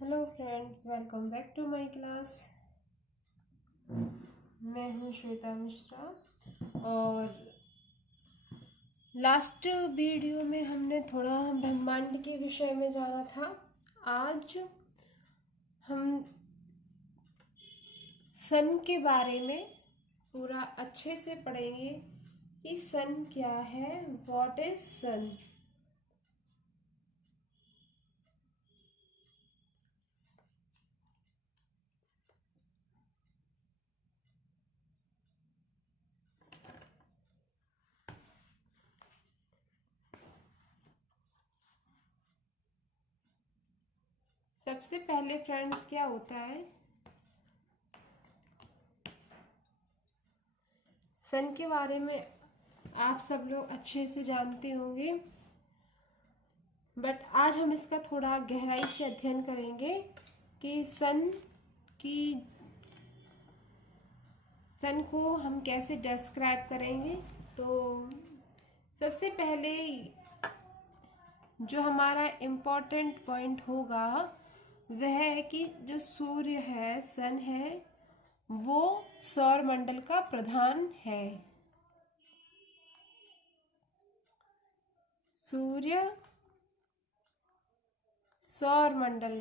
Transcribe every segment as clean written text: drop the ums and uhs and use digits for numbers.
Hello friends, welcome back to my class. मैं हूं श्वेता मिश्रा और लास्ट वीडियो में हमने थोड़ा ब्रह्मांड के विषय में जाना था। आज हम सन के बारे में पूरा अच्छे से पढ़ेंगे कि सन क्या है, व्हाट इज सन। सबसे पहले फ्रेंड्स क्या होता है, सन के बारे में आप सब लोग अच्छे से जानते होंगे, बट आज हम इसका थोड़ा गहराई से अध्ययन करेंगे कि सन को हम कैसे डिस्क्राइब करेंगे। तो सबसे पहले जो हमारा इम्पोर्टेंट पॉइंट होगा वह है कि जो सूर्य है, सन है, वो सौर मंडल का प्रधान है। सूर्य सौर मंडल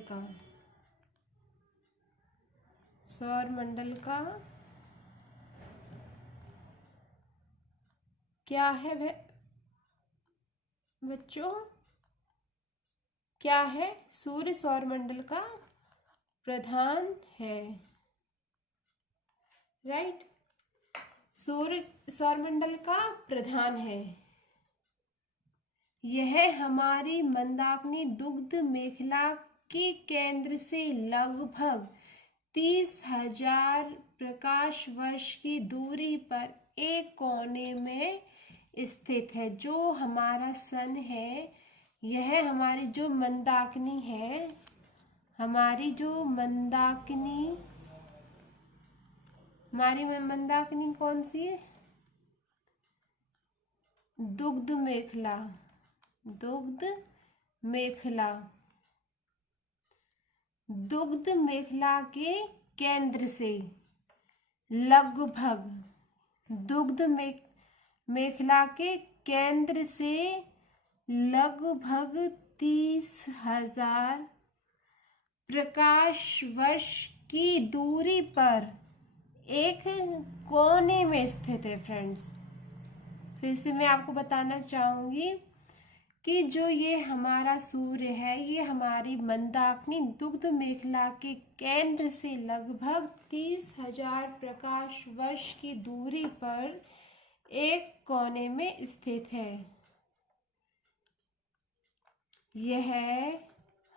का क्या है बच्चों, क्या है? सूर्य सौर मंडल का प्रधान है, राइट। सूर्य सौर मंडल का प्रधान है। यह हमारी मंदाकिनी दुग्ध मेखला के केंद्र से लगभग 30,000 प्रकाश वर्ष की दूरी पर एक कोने में स्थित है। जो हमारा सन है, यह हमारी जो मंदाकिनी है, हमारी मंदाकिनी कौन सी है? दुग्ध मेखला के केंद्र से लगभग मेखला के केंद्र से लगभग 30,000 प्रकाश वर्ष की दूरी पर एक कोने में स्थित है। फ्रेंड्स, फिर से मैं आपको बताना चाहूंगी कि जो ये हमारा सूर्य है, ये हमारी मंदाकिनी दुग्ध मेखला के केंद्र से लगभग 30,000 प्रकाश वर्ष की दूरी पर एक कोने में स्थित है। यह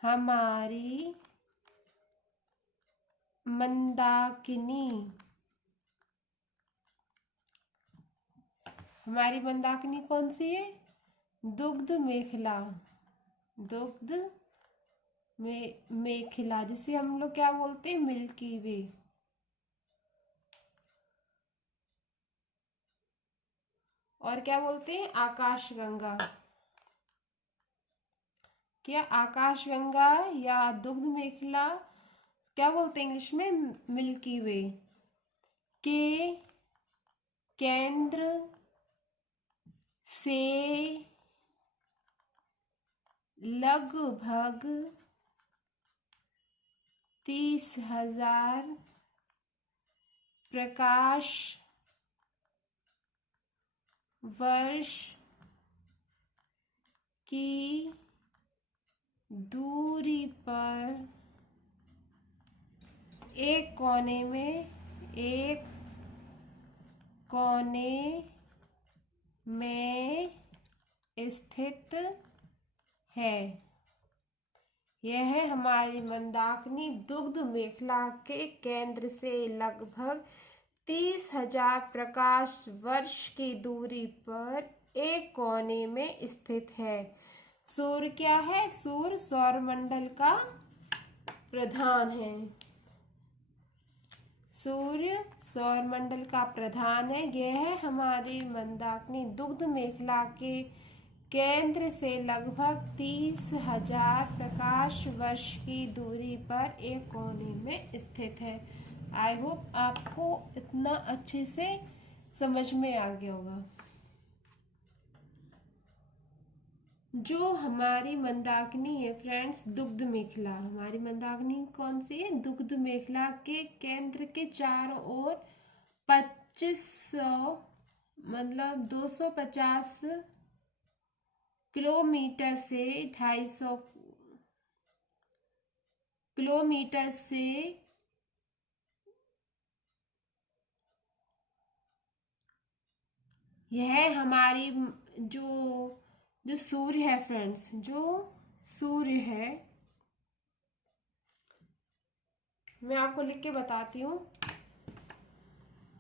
हमारी मंदाकिनी कौन सी है? दुग्ध मेखला, जिसे हम लोग क्या बोलते हैं? मिल्की वे। और क्या बोलते हैं? आकाशगंगा। क्या आकाशगंगा या दुग्ध मेखला क्या बोलते हैं इंग्लिश में? मिल्की वे के केंद्र से लगभग 30,000 प्रकाश वर्ष की दूरी पर एक कोने में स्थित है। यह हमारी मंदाकिनी दुग्ध मेखला के केंद्र से लगभग 30,000 प्रकाश वर्ष की दूरी पर एक कोने में स्थित है। सूर्य क्या है? सूर्य सौरमंडल का प्रधान है। सूर्य सौरमंडल का प्रधान है। यह है हमारी मंदाकिनी दुग्ध मेखला के केंद्र से लगभग 30,000 प्रकाश वर्ष की दूरी पर एक कोने में स्थित है। आई होप आपको इतना अच्छे से समझ में आ गया होगा। जो हमारी मंदाकिनी है फ्रेंड्स, दुग्ध मेखला, हमारी मंदाकिनी कौन सी है? दुग्ध मेखला के केंद्र के चारों ओर 2500 मतलब 250 किलोमीटर से 250 किलोमीटर से यह हमारी जो जो सूर्य है फ्रेंड्स, जो सूर्य है, मैं आपको लिख के बताती हूँ।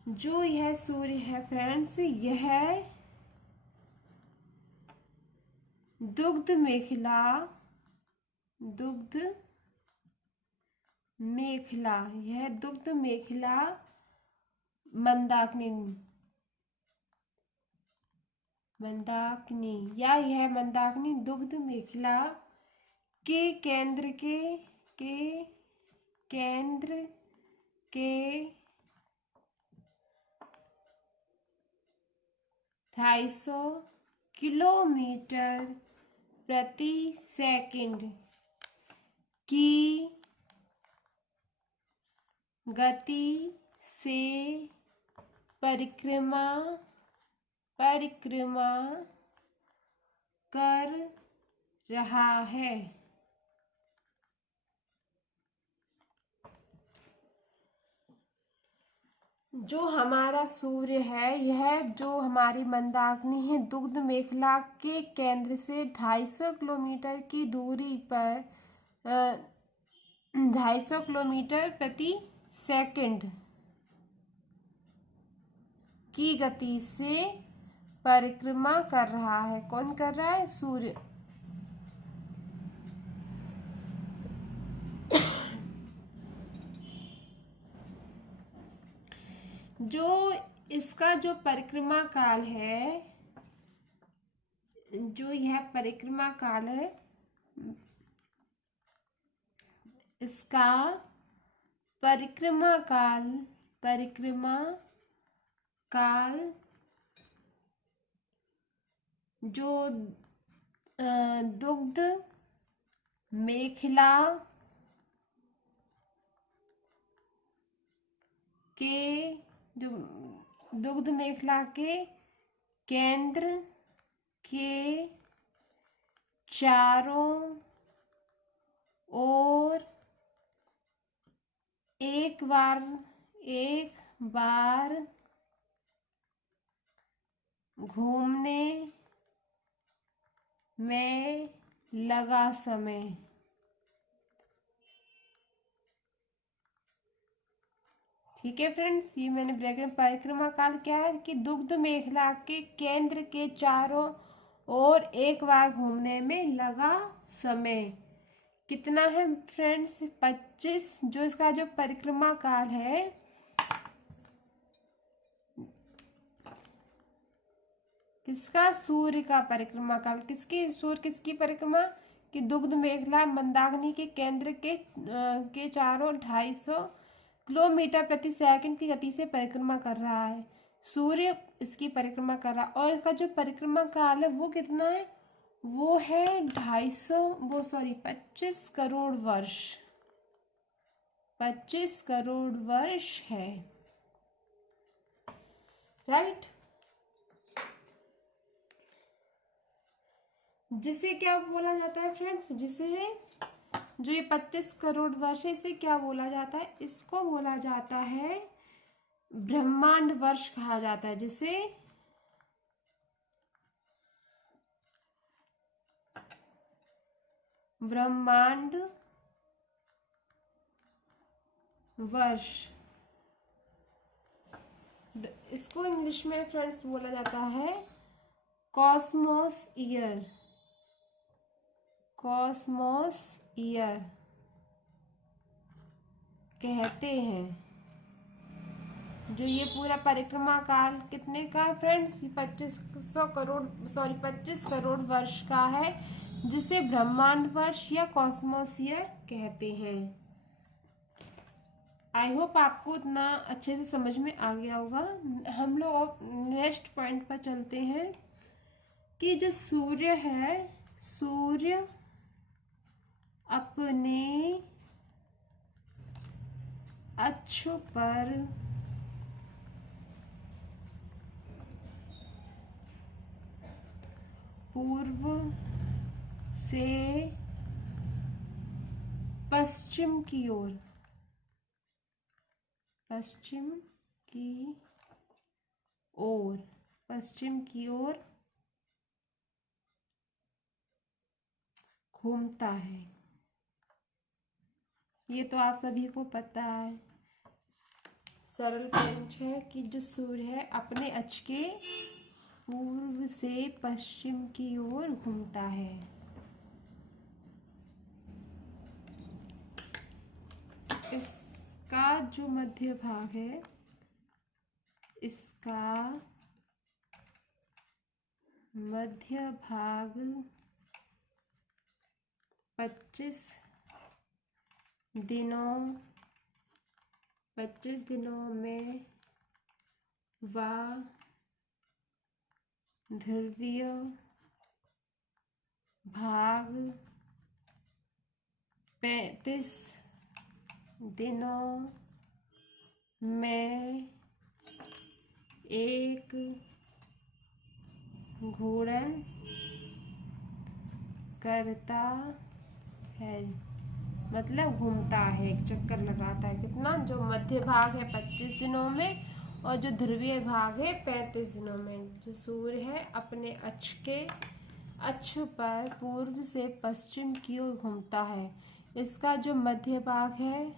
जो यह सूर्य है फ्रेंड्स, यह दुग्ध मेखला यह दुग्ध मेखला मंदाकिनी या यह मंदाकिनी दुग्ध मेखला के केंद्र के 250 किलोमीटर प्रति सेकंड की गति से परिक्रमा कर रहा है। जो हमारा सूर्य है, यह जो हमारी मंदाकिनी है, दुग्ध मेखला के केंद्र से 250 किलोमीटर की दूरी पर 250 किलोमीटर प्रति सेकंड की गति से परिक्रमा कर रहा है। कौन कर रहा है? सूर्य। जो इसका जो परिक्रमा काल है, जो यह परिक्रमा काल है, इसका परिक्रमा काल जो दुग्ध मेखला के जो दुग्ध मेखला के केंद्र के चारों ओर एक बार घूमने में लगा समय। ठीक है फ्रेंड्स, ये मैंने ब्रैकेट में परिक्रमा काल क्या है कि दुग्ध मेखला के केंद्र के चारों ओर एक बार घूमने में लगा समय कितना है फ्रेंड्स? 25। जो इसका जो परिक्रमा काल है, किसका? सूर्य का परिक्रमा काल। सूर्य किसकी परिक्रमा? कि दुग्ध मेखला मंदाकिनी के केंद्र के चारों 250 किलोमीटर प्रति सेकंड की गति से परिक्रमा कर रहा है। सूर्य इसकी परिक्रमा कर रहा है और इसका जो परिक्रमा काल है वो कितना है? वो है 25 करोड़ वर्ष। 25 करोड़ वर्ष है, राइट। जिसे क्या बोला जाता है फ्रेंड्स? जिसे जो ये 25 करोड़ वर्ष है, इसे क्या बोला जाता है? इसको बोला जाता है ब्रह्मांड वर्ष कहा जाता है। जिसे ब्रह्मांड वर्ष, इसको इंग्लिश में फ्रेंड्स बोला जाता है कॉस्मोस ईयर। कॉस्मोस ईयर कहते हैं। जो ये पूरा परिक्रमा काल कितने का है फ्रेंड्स? 25 करोड़ वर्ष का है, जिसे ब्रह्मांड वर्ष या कॉस्मोस ईयर कहते हैं। आई होप आपको इतना अच्छे से समझ में आ गया होगा। हम लोग अब नेक्स्ट पॉइंट पर चलते हैं कि जो सूर्य है, सूर्य अपने अक्ष पर पूर्व से पश्चिम की ओर, पश्चिम की ओर घूमता है। ये तो आप सभी को पता है, सरल पॉइंट है कि जो सूर्य है अपने अक्ष के पूर्व से पश्चिम की ओर घूमता है। इसका जो मध्य भाग है, इसका मध्य भाग 25 दिनों में व ध्रुवीय भाग 35 दिनों में एक घूर्णन करता है, मतलब घूमता है, एक चक्कर लगाता है। कितना? जो मध्य भाग है 25 दिनों में और जो ध्रुवीय भाग है 35 दिनों में। जो सूर्य है अपने अक्ष पर पूर्व से पश्चिम की ओर घूमता है। इसका जो मध्य भाग है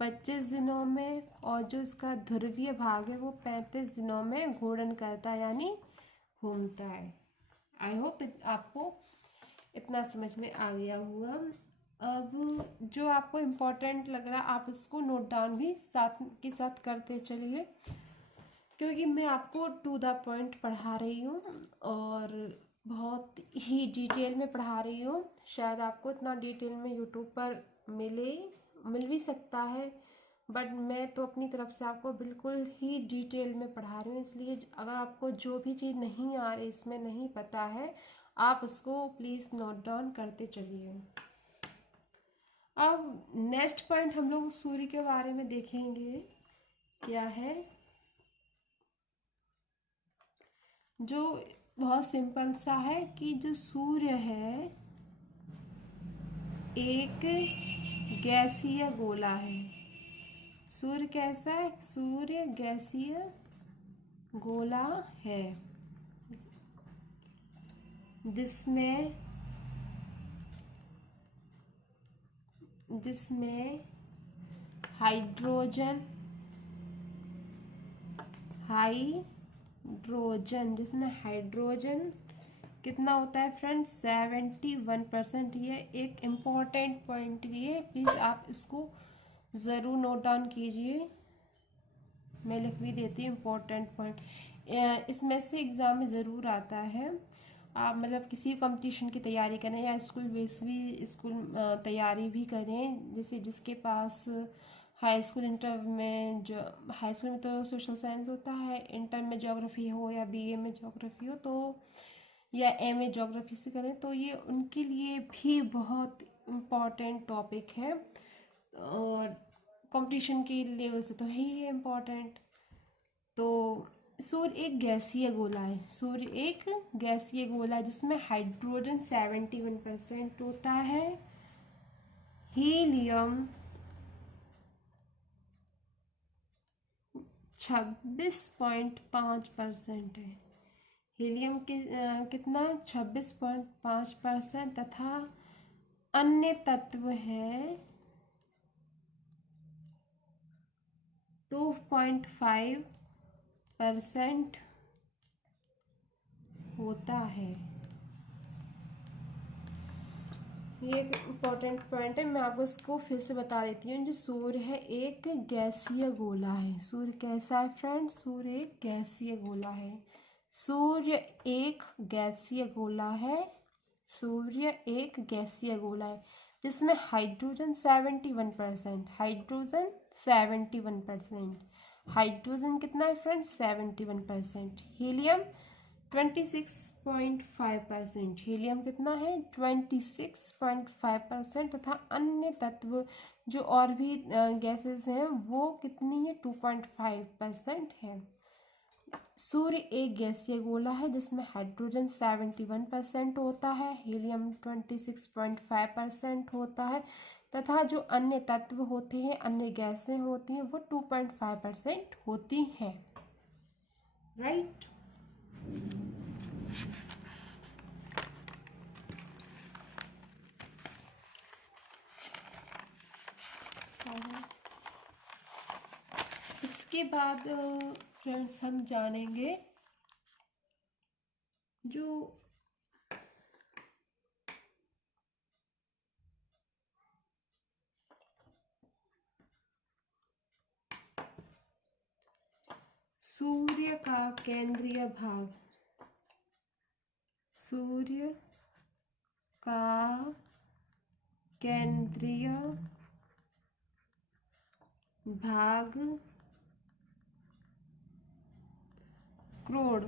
25 दिनों में और जो इसका ध्रुवीय भाग है वो 35 दिनों में घूर्णन करता है, यानी घूमता है। आई होप आपको इतना समझ में आ गया होगा। अब जो आपको इम्पोर्टेंट लग रहा है आप इसको नोट डाउन भी साथ के साथ करते चलिए, क्योंकि मैं आपको टू द पॉइंट पढ़ा रही हूँ और बहुत ही डिटेल में पढ़ा रही हूँ। शायद आपको इतना डिटेल में यूट्यूब पर मिल भी सकता है, बट मैं तो अपनी तरफ से आपको बिल्कुल ही डिटेल में पढ़ा रही हूँ। इसलिए अगर आपको जो भी चीज़ नहीं आ रही, इसमें नहीं पता है, आप उसको प्लीज़ नोट डाउन करते चलिए। अब नेक्स्ट पॉइंट हम लोग सूर्य के बारे में देखेंगे। क्या है? जो बहुत सिंपल सा है कि जो सूर्य है एक गैसीय गोला है। सूर्य कैसा है? सूर्य गैसीय गोला है जिसमें हाइड्रोजन जिसमें हाइड्रोजन कितना होता है फ्रेंड्स? 71%। ये एक इम्पॉर्टेंट पॉइंट भी है, प्लीज़ आप इसको ज़रूर नोट डाउन कीजिए। मैं लिख भी देती हूँ इम्पोर्टेंट पॉइंट। इसमें से एग्ज़ाम में ज़रूर आता है। आप मतलब किसी कंपटीशन की तैयारी करें या स्कूल बेस भी तैयारी भी करें, जैसे जिसके पास हाई स्कूल इंटर में, जो हाई स्कूल में तो सोशल साइंस होता है, इंटर में ज्योग्राफी हो या बीए में ज्योग्राफी हो, तो या एमए ज्योग्राफी से करें, तो ये उनके लिए भी बहुत इम्पॉर्टेंट टॉपिक है और कंपटीशन के लेवल से तो है ही इम्पॉर्टेंट। तो सूर्य एक गैसीय गोला है। सूर्य एक गैसीय गोला है जिसमें हाइड्रोजन 71% होता है, हीलियम 26.5% है। हीलियम के कितना? 26.5%। तथा अन्य तत्व है 2.5% होता है। ये एक इम्पोर्टेंट पॉइंट है, मैं आपको इसको फिर से बता देती हूँ। जो सूर्य है एक गैसीय गोला है। सूर्य कैसा है फ्रेंड्स? सूर्य एक गैसीय गोला है। सूर्य एक गैसीय गोला है। सूर्य एक गैसीय गोला है जिसमें हाइड्रोजन 71%, हाइड्रोजन 71%, हाइड्रोजन कितना है फ्रेंड्स? 71%। हीलियम 26.5%, हीलियम कितना है? 26.5%। तथा अन्य तत्व जो और भी गैसेस हैं वो कितनी है? 2.5% है। सूर्य एक गैसीय गोला है जिसमें हाइड्रोजन 71% होता है, हीलियम 26.5% होता है तथा जो अन्य तत्व होते हैं, अन्य गैसें होती हैं वो 2.5% होती हैं। राइट। इसके बाद फ्रेंड्स हम जानेंगे जो सूर्य का केंद्रीय भाग, सूर्य का केंद्रीय भाग क्रोड,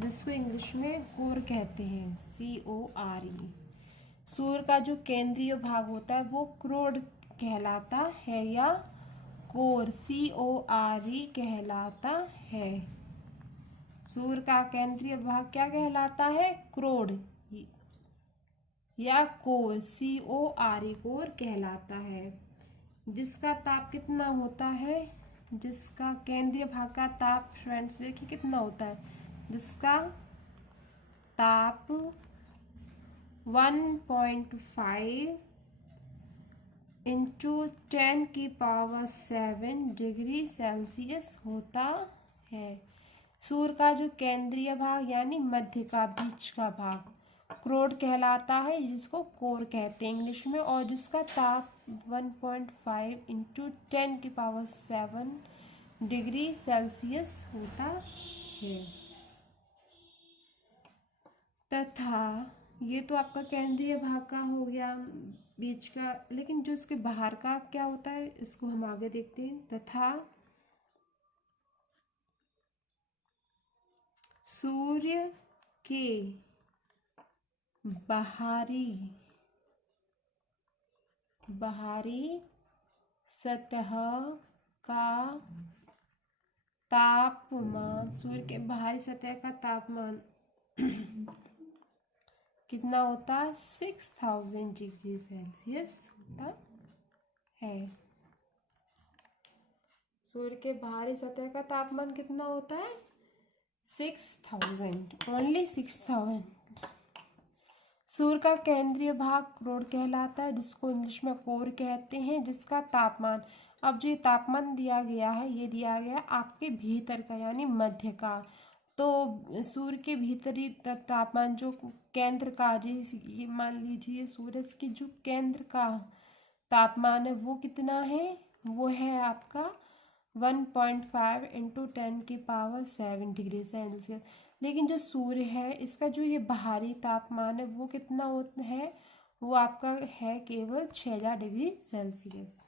जिसको इंग्लिश में कोर कहते हैं, CORE। सूर्य का जो केंद्रीय भाग होता है वो क्रोड कहलाता है या कोर, CORE कहलाता है। सूर्य का केंद्रीय भाग क्या कहलाता है? क्रोड या कोर, CORE, कोर कहलाता है। जिसका ताप कितना होता है? जिसका केंद्रीय भाग का ताप फ्रेंड्स देखिए कितना होता है। जिसका ताप 1.5 इंटू 10⁻7 डिग्री सेल्सियस होता है। सूर्य का जो केंद्रीय भाग यानी मध्य का, बीच का भाग क्रोड कहलाता है, जिसको कोर कहते हैं इंग्लिश में, और जिसका ताप 1.5 इंटू 10⁻7 डिग्री सेल्सियस होता है। तथा ये तो आपका केंद्रीय भाग का हो गया, बीच का, लेकिन जो इसके बाहर का क्या होता है इसको हम आगे देखते हैं। तथा सूर्य के बाहरी सतह का तापमान, सूर्य के बाहरी सतह का तापमान कितना होता है? 6000 डिग्री सेल्सियस होता है। सूर्य के बाहरी सतह का तापमान कितना होता है? 6000, ओनली 6000। सूर्य का केंद्रीय भाग क्रोड कहलाता है, जिसको इंग्लिश में कोर कहते हैं, जिसका तापमान, अब जो ये तापमान दिया गया है ये दिया गया आपके भीतर का यानी मध्य का। तो सूर्य के भीतरी तापमान जो केंद्र का, ये मान लीजिए सूर्य की जो केंद्र का तापमान है वो कितना है? वो है आपका 1.5 इंटू 10⁻7 डिग्री सेल्सियस। लेकिन जो सूर्य है इसका जो ये बाहरी तापमान है वो कितना होता है? वो आपका है केवल 6000 डिग्री सेल्सियस।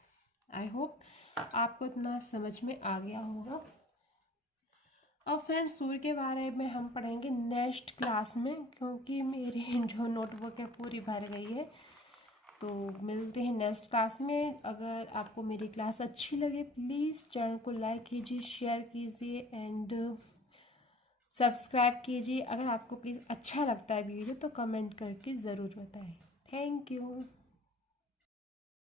आई होप आपको इतना समझ में आ गया होगा। अब फ्रेंड्स सूर्य के बारे में हम पढ़ेंगे नेक्स्ट क्लास में, क्योंकि मेरी जो नोटबुक है पूरी भर गई है। तो मिलते हैं नेक्स्ट क्लास में। अगर आपको मेरी क्लास अच्छी लगे प्लीज़ चैनल को लाइक कीजिए, शेयर कीजिए एंड सब्सक्राइब कीजिए। अगर आपको प्लीज़ अच्छा लगता है वीडियो तो कमेंट करके ज़रूर बताएं। Thank you.